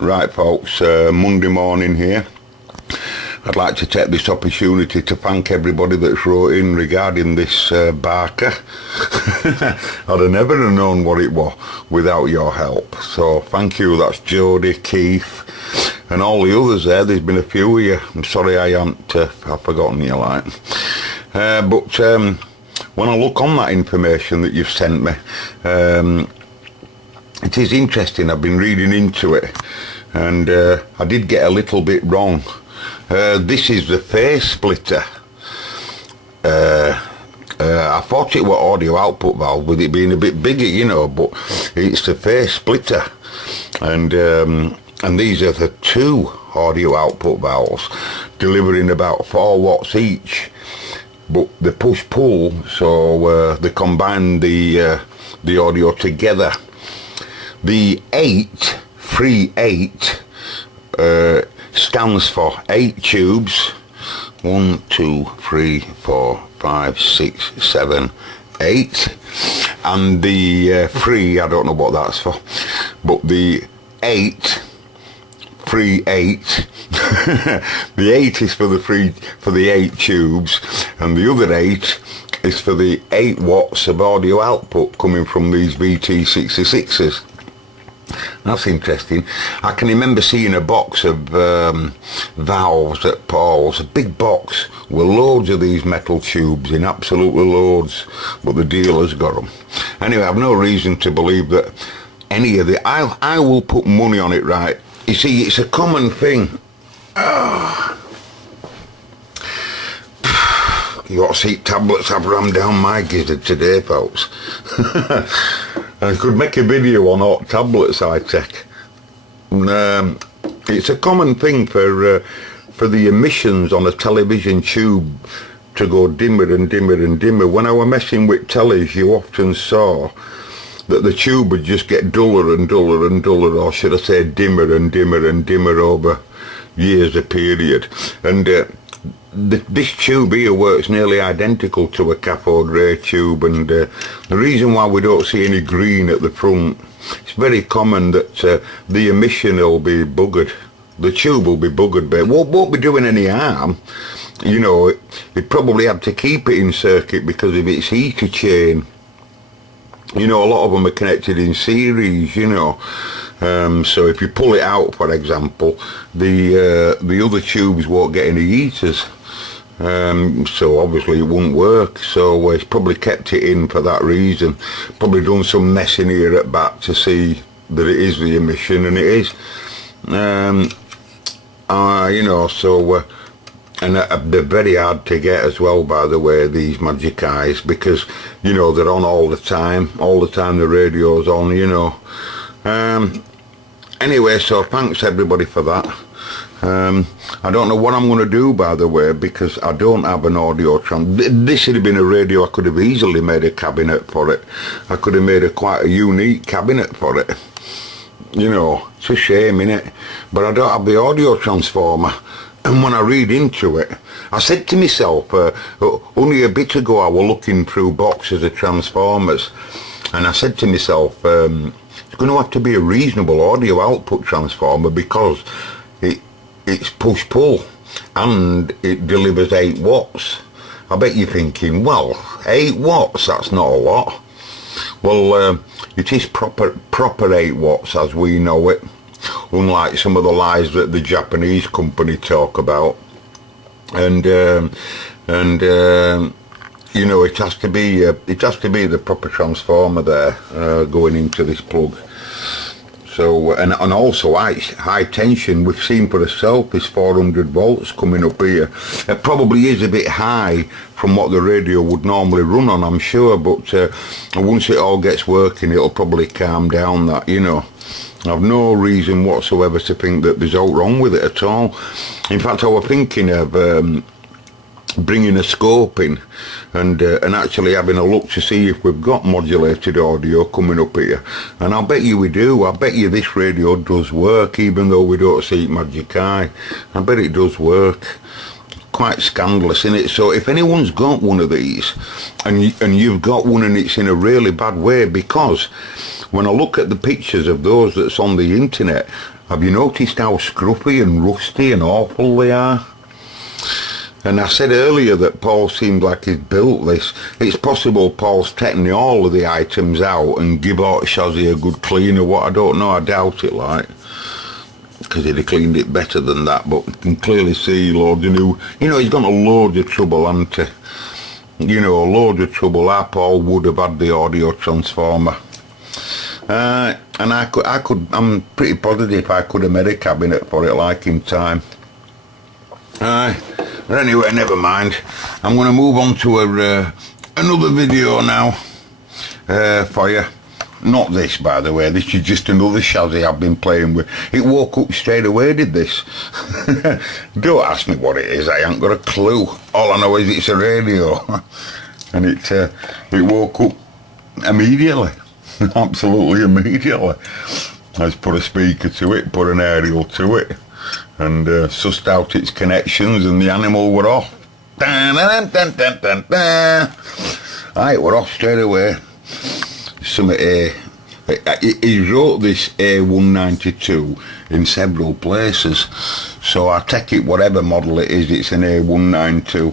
Right folks, Monday morning here. I'd like to take this opportunity to thank everybody that's wrote in regarding this Barker. I'd have never have known what it was without your help. So thank you, that's Jodie, Keith and all the others there. There's been a few of you. I'm sorry I haven't I've forgotten you like. But when I look on that information that you've sent me, it is interesting. I've been reading into it and I did get a little bit wrong. This is the phase splitter. I thought it was audio output valve with it being a bit bigger, you know, but it's the phase splitter. And these are the two audio output valves delivering about 4 watts each. But the push-pull, so they combine the audio together. The 838 stands for 8 tubes. 1, 2, 3, 4, 5, 6, 7, 8. And the 3, I don't know what that's for, but the 838 the 8 is for the 8 tubes, and the other 8 is for the 8 watts of audio output coming from these VT66s. That's interesting. I can remember seeing a box of valves at Paul's, a big box with loads of these metal tubes in, absolutely loads, but the dealer's got them. Anyway, I've no reason to believe that any of the, I will put money on it, right? You see, it's a common thing. You got to see tablets I've rammed down my gizzard today, folks. I could make a video on hot tablets I take. It's a common thing for the emissions on a television tube to go dimmer and dimmer and dimmer. When I were messing with tellies, you often saw that the tube would just get duller and duller and duller, or should I say dimmer and dimmer and dimmer over years of period. And this tube here works nearly identical to a cathode ray tube, and the reason why we don't see any green at the front, it's very common that the emission will be buggered. The tube will be buggered, but it won't be doing any harm. You know, it probably had to keep it in circuit because of its heater chain. You know, a lot of them are connected in series, you know. So if you pull it out, for example, the other tubes won't get any heaters. So obviously it won't work. So it's probably kept it in for that reason. Probably done some messing here at back to see that it is the emission, and it is. You know, so and they're very hard to get as well, by the way, these Magic Eyes, because you know they're on all the time the radio's on, you know. Anyway, so thanks everybody for that. I don't know what I'm going to do, by the way, because I don't have an audio this would have been a radio. I could have easily made a cabinet for it. I could have made quite a unique cabinet for it. You know, it's a shame, innit? But I don't have the audio transformer. And when I read into it, I said to myself, only a bit ago I was looking through boxes of transformers, and I said to myself, it's going to have to be a reasonable audio output transformer, because it's push-pull and it delivers 8 watts. I bet you're thinking, well, 8 watts, that's not a lot. Well, it is proper 8 watts as we know it, unlike some of the lies that the Japanese company talk about. And you know, it has to be the proper transformer there going into this plug. So and also high tension, we've seen for ourselves is 400 volts coming up here. It probably is a bit high from what the radio would normally run on, I'm sure, but once it all gets working, it'll probably calm down that, you know. I've no reason whatsoever to think that there's out wrong with it at all. In fact, I was thinking of bringing a scope in and actually having a look to see if we've got modulated audio coming up here, and I'll bet you we do. I bet you this radio does work, even though we don't see it Magic Eye. I bet it does work. Quite scandalous, isn't it? So if anyone's got one of these and you've got one and it's in a really bad way, because when I look at the pictures of those that's on the internet, have you noticed how scruffy and rusty and awful they are? And I said earlier that Paul seemed like he'd built this. It's possible Paul's taken all of the items out and give out Shazzy a good clean or what, I don't know, I doubt it, like. Because he'd have cleaned it better than that, but you can clearly see loads of new, you know, he's gone to loads of trouble, hasn't he? You know, loads of trouble. Our Paul would have had the audio transformer. And I'm pretty positive I could have made a cabinet for it like in time. But anyway, never mind. I'm going to move on to another video now for you. Not this, by the way. This is just another Shazzy I've been playing with. It woke up straight away, did this? Don't ask me what it is. I ain't got a clue. All I know is it's a radio. And it woke up immediately. Absolutely immediately. I just put a speaker to it, put an aerial to it, and sussed out its connections, and the animal were off. It were off straight away. He wrote this A192 in several places, so I take it whatever model it is, it's an A192.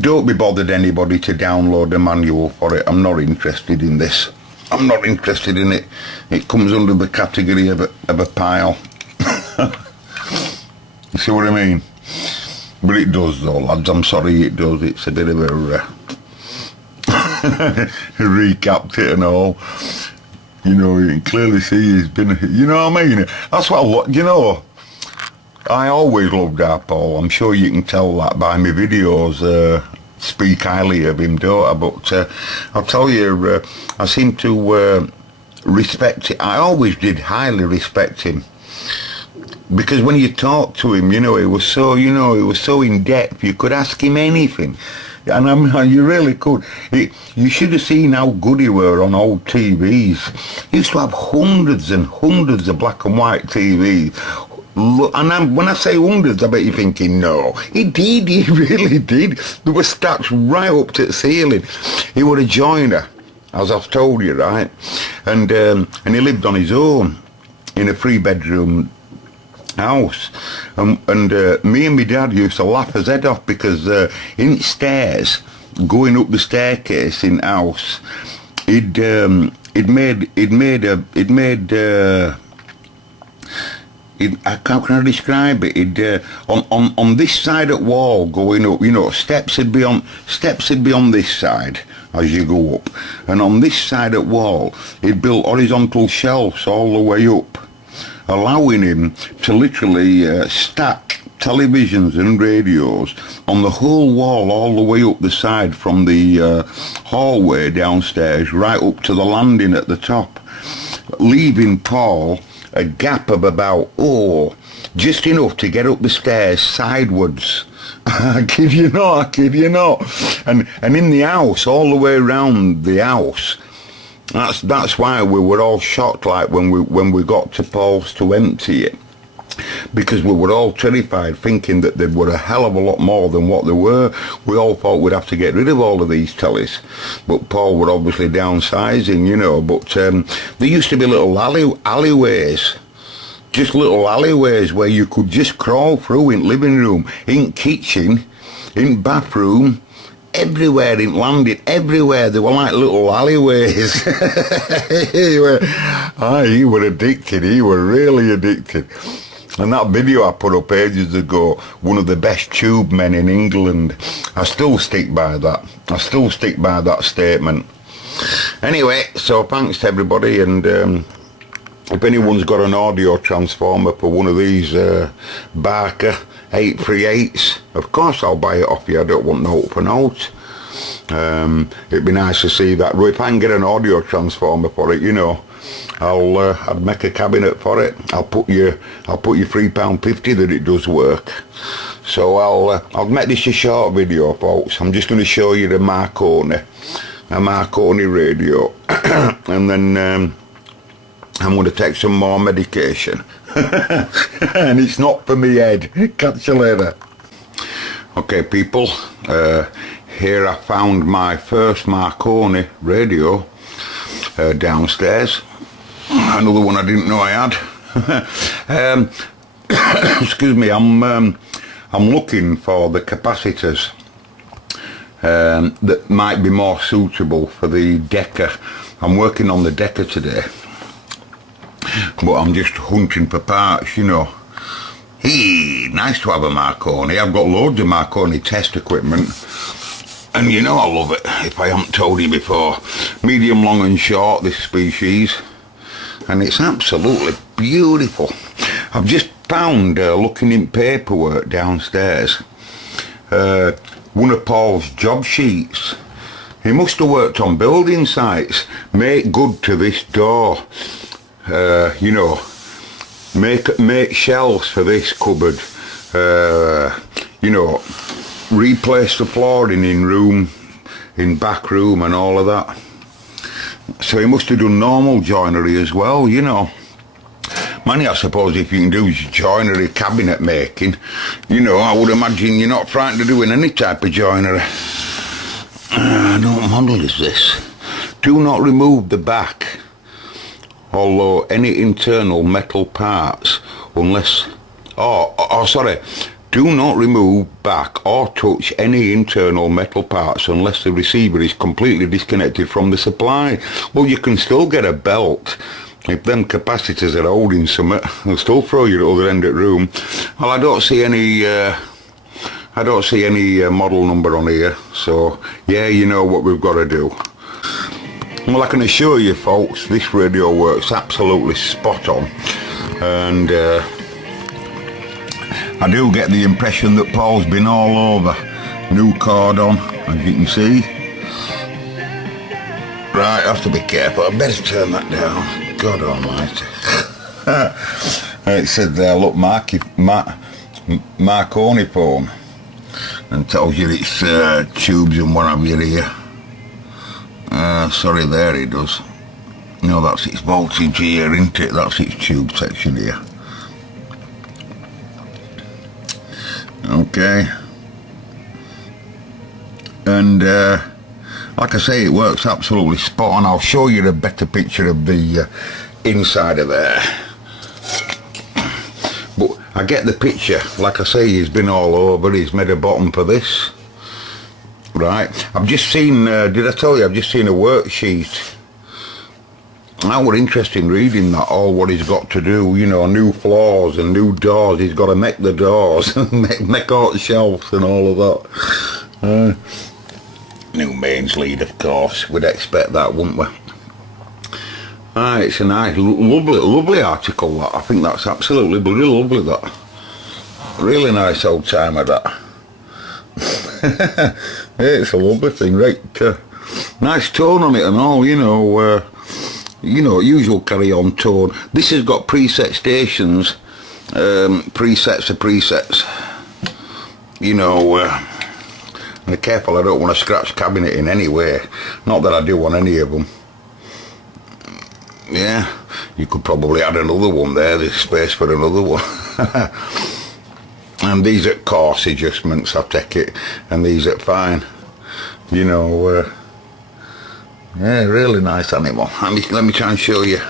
Don't be bothered anybody to download a manual for it. I'm not interested in this. I'm not interested in it. It comes under the category of a pile. You see what I mean? But it does though, lads. I'm sorry, it does. It's a bit of a recapped it and all. You know, you can clearly see he's been, you know what I mean? That's what you know, I always loved our Paul. I'm sure you can tell that by my videos. Speak highly of him, don't I? But I'll tell you, I seem to respect it. I always did highly respect him, because when you talk to him, you know, he was so, you know, he was so in depth. You could ask him anything, and you really could. You should have seen how good he were on old TVs. He used to have hundreds and hundreds of black and white TVs. And when I say hundreds, I bet you're thinking, no, he did, he really did. There were stacks right up to the ceiling. He was a joiner, as I've told you, right? And he lived on his own in a 3-bedroom house. And me and my dad used to laugh his head off, because in stairs, going up the staircase in house, he'd made how can I describe it? On this side of wall going up, you know, steps would be on this side as you go up, and on this side of wall, he'd built horizontal shelves all the way up, allowing him to literally stack televisions and radios on the whole wall all the way up the side, from the hallway downstairs right up to the landing at the top, leaving Paul a gap of about, just enough to get up the stairs sideways. I kid you not. And in the house, all the way around the house, that's why we were all shocked, like when we got to Paul's to empty it, because we were all terrified, thinking that there were a hell of a lot more than what there were. We all thought we'd have to get rid of all of these tellies, but Paul were obviously downsizing, you know. But there used to be little alleyways, just little alleyways where you could just crawl through, in living room, in kitchen, in bathroom, everywhere, in landing, everywhere. They were like little alleyways. He were addicted. He were really addicted. And that video I put up ages ago, one of the best tube men in England, I still stick by that. I still stick by that statement. Anyway, so thanks to everybody, and if anyone's got an audio transformer for one of these Barker 838s, of course I'll buy it off you. I don't want note for note. It'd be nice to see that. If I can get an audio transformer for it, you know, I'd make a cabinet for it. I'll put you £3.50 that it does work. So I'll make this a short video, folks. I'm just going to show you the Marconi radio, and then I'm going to take some more medication. And it's not for me head. Catch you later. Okay, people, here I found my first Marconi radio downstairs. Another one I didn't know I had. Excuse me, I'm looking for the capacitors that might be more suitable for the Decca. I'm working on the Decca today, but I'm just hunting for parts, you know. Hey, nice to have a Marconi. I've got loads of Marconi test equipment, and you know I love it, if I haven't told you before. Medium, long and short, this species, and it's absolutely beautiful. I've just found, looking in paperwork downstairs, one of Paul's job sheets. He must have worked on building sites. Make good to this door. You know, make shelves for this cupboard. You know, replace the flooring in back room and all of that. So he must have done normal joinery as well, you know. Money, I suppose, if you can do joinery, cabinet making, you know, I would imagine you're not frightened of doing any type of joinery. What model is this? Do not remove the back, although any internal metal parts, unless... sorry. Do not remove back or touch any internal metal parts unless the receiver is completely disconnected from the supply. Well, you can still get a belt. If them capacitors are holding something, they'll still throw you at the other end of the room. Well, I don't see any model number on here, so yeah, you know what we've got to do. Well, I can assure you folks, this radio works absolutely spot on, and I do get the impression that Paul's been all over. New cord on, as you can see. Right, I have to be careful, I better turn that down. God almighty. It said there, look, Marconi phone, and tells you it's tubes and what have you here. Sorry, there it does. No, that's its voltage here, isn't it? That's its tube section here. Okay. And like I say, it works absolutely spot on. I'll show you a better picture of the inside of there. But I get the picture. Like I say, he's been all over. He's made a bottom for this. Right. I've just seen, did I tell you, I've just seen a worksheet. I was interested in reading that, all what he's got to do, you know, new floors and new doors. He's got to make the doors, make all the shelves and all of that. New mains lead, of course. We'd expect that, wouldn't we? It's a nice, lovely article, that. I think that's absolutely bloody lovely, that. Really nice old timer, that. It's a lovely thing, right? Nice tone on it and all, you know, usual carry-on tone. This has got preset stations, presets are presets. You know, be careful, I don't want to scratch cabinet in any way. Not that I do on any of them. Yeah, you could probably add another one there. There's space for another one. And these are coarse adjustments, I take it. And these are fine. You know, yeah, really nice animal. Let me try and show you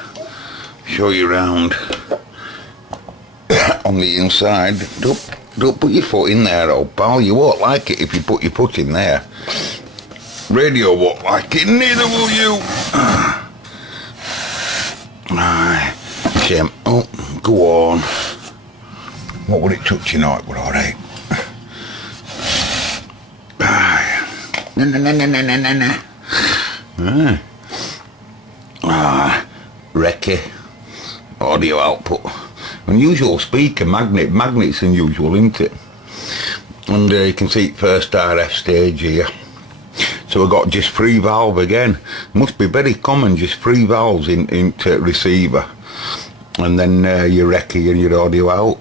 around on the inside. Don't put your foot in there, old pal. You won't like it if you put your foot in there. Radio won't like it, neither will you. Shame. Oh, go on. What would it touch? You know it would, alright. No. Recce. Audio output. Unusual speaker, magnet's unusual, isn't it? And you can see first RF stage here. So we've got just 3 valve again. Must be very common, just 3 valves into receiver. And then your recce and your audio out.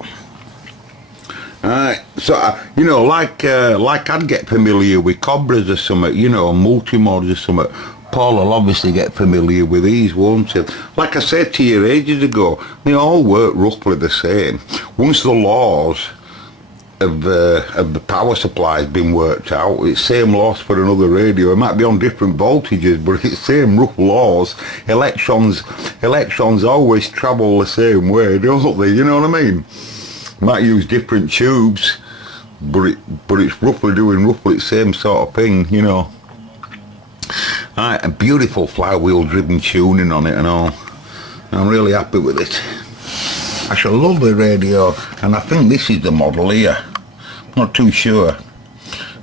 So, you know, like I'd get familiar with Cobras or something, you know, multi-mods or something. Paul will obviously get familiar with these, won't he? Like I said to you ages ago, they all work roughly the same. Once the laws of the power supply has been worked out. It's same loss for another radio. It might be on different voltages, but it's same rough laws. Electrons always travel the same way, don't they? You know what I mean? Might use different tubes, but it's roughly doing the same sort of thing, you know. Right, a beautiful flywheel driven tuning on it and all. I'm really happy with it. That's a lovely radio, and I think this is the model here. Not too sure.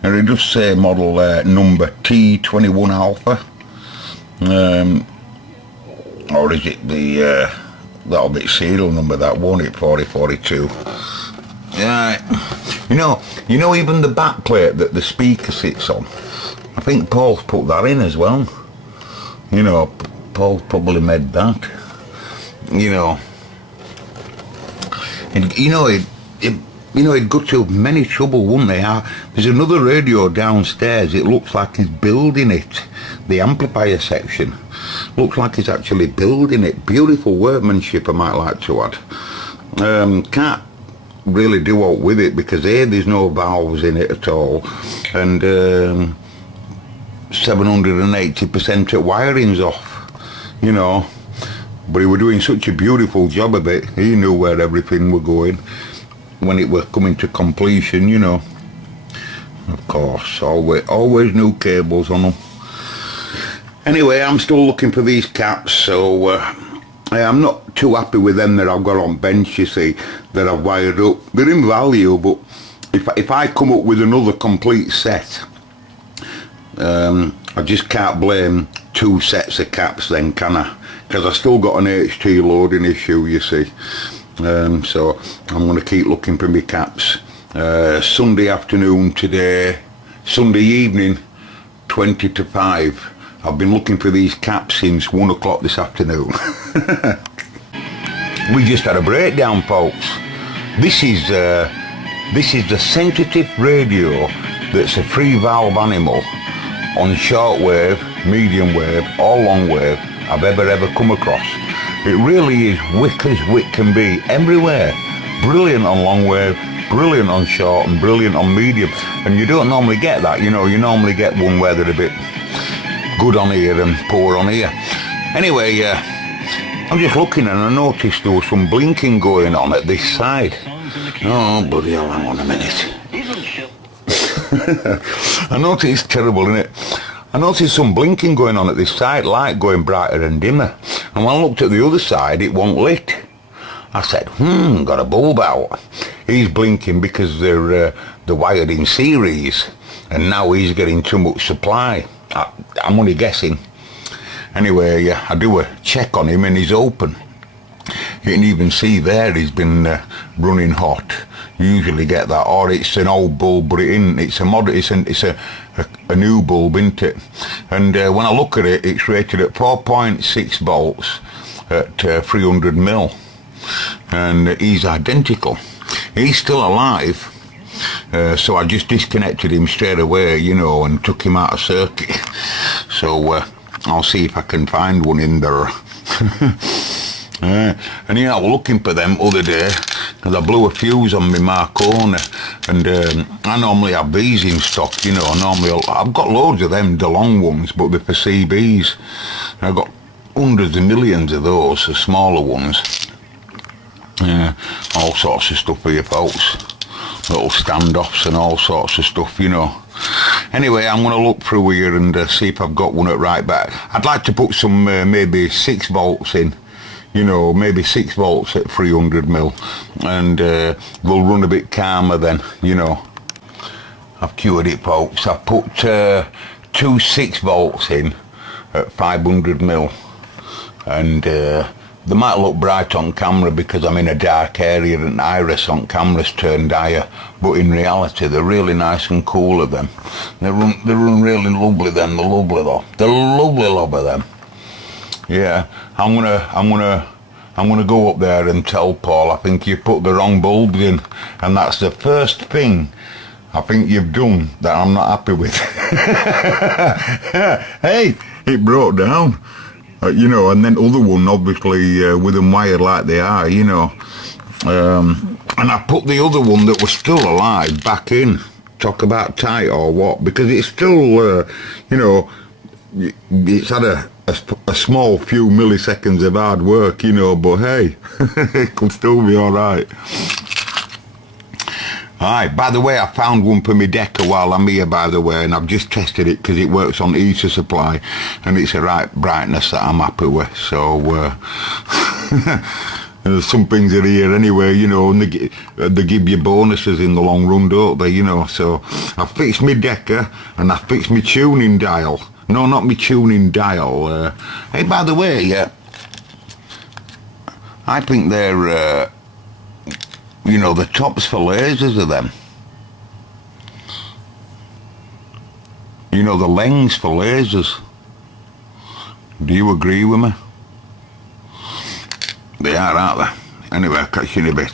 And it does say model number T21 Alpha. Or is it the that'll be serial number, that, won't it? 4042. Right. You know even the back plate that the speaker sits on, I think Paul's put that in as well. You know, Paul's probably made that. You know. And he'd go to many trouble, wouldn't he? There's another radio downstairs. It looks like he's building it. The amplifier section. Looks like he's actually building it. Beautiful workmanship, I might like to add. Can't really do out with it because A, there's no valves in it at all. And 780% of wiring's off. You know. But he was doing such a beautiful job of it. He knew where everything was going when it was coming to completion, you know. Of course, always new cables on them. Anyway, I'm still looking for these caps, so I'm not too happy with them that I've got on bench, you see, that I've wired up. They're in value, but if I come up with another complete set, I just can't blame 2 sets of caps then, can I? Because I still got an HT loading issue, you see. So I'm going to keep looking for my caps. Sunday afternoon today, Sunday evening, 20 to 5. I've been looking for these caps since 1 o'clock this afternoon. We just had a breakdown, folks. This is the sensitive radio that's a free valve animal on shortwave, medium wave or long wave I've ever come across. It really is wick as wick can be everywhere. Brilliant on long wave, brilliant on short and brilliant on medium. And you don't normally get that, you know. You normally get one where they're a bit good on here and poor on here. Anyway, I'm just looking and I noticed there was some blinking going on at this side. Oh bloody hell, hang on a minute. I noticed it's terrible, isn't it? I noticed some blinking going on at this side, light going brighter and dimmer. And when I looked at the other side, it wasn't lit. I said, got a bulb out. He's blinking because they're wired in series, and now he's getting too much supply. I'm only guessing. Anyway, I do a check on him and he's open. You can even see there he's been running hot. You usually get that, or it's an old bulb, but it isn't. It's a new bulb, isn't it? And when I look at it, it's rated at 4.6 volts at 300 mil, and he's identical. He's still alive, so I just disconnected him straight away, you know, and took him out of circuit. So I'll see if I can find one in there. And you know, I was looking for them other day because I blew a fuse on my Marconi, and I normally have these in stock, you know. I've got loads of them, the long ones, but they're for CBs. And I've got hundreds of millions of those, the smaller ones. All sorts of stuff for you folks, little standoffs and all sorts of stuff, you know. Anyway, I'm going to look through here and see if I've got one at right back. I'd like to put some maybe 6 volts in. You know, maybe 6 volts at 300 mil, and we'll run a bit calmer then, you know. I've cured it, folks. I've put 2 6 volts in at 500 mil, and they might look bright on camera because I'm in a dark area and iris on camera's turned higher, but in reality they're really nice and cool of them. They run really lovely then, they're lovely though. They're lovely love of them. Yeah, I'm gonna go up there and tell Paul I think you put the wrong bulbs in, and that's the first thing I think you've done that I'm not happy with. Hey, it broke down, you know, and then other one obviously with them wired like they are, you know. And I put the other one that was still alive back in. Talk about tight or what, because it's still, you know, it's had a small few milliseconds of hard work, you know, but hey, it could still be alright. Alright, by the way, I found one for my Decker while I'm here, by the way, and I've just tested it because it works on Ether Supply, and it's a right brightness that I'm happy with, so some things are here anyway, you know, and they give you bonuses in the long run, don't they, you know. So I fixed my Decker and I fixed my tuning dial. No, not my tuning dial. Hey, by the way, I think they're, you know, the tops for lasers are them. You know, the lens for lasers. Do you agree with me? They are, aren't they? Anyway, I'll catch you in a bit.